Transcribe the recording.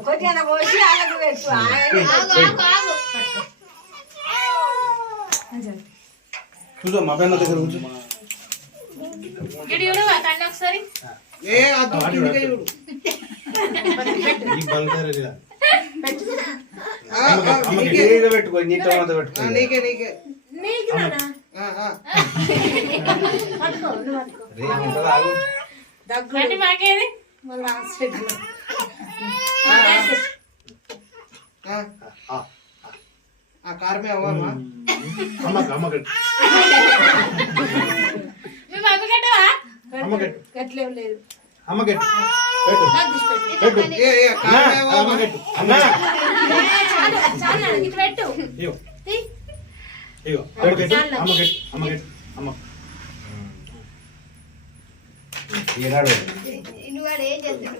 కొద్దిగా పోసి వాళ్ళకు పెట్టు చూసా మా పైన దగ్గర కూర్చో ఒకసారి పెట్టుకో నీతో పెట్టుకో నీకే నీకే మాకేది కారమే అవ్వమా గట్లేం లేదు పెట్టు ఈనాడు ఏం చేస్తాడు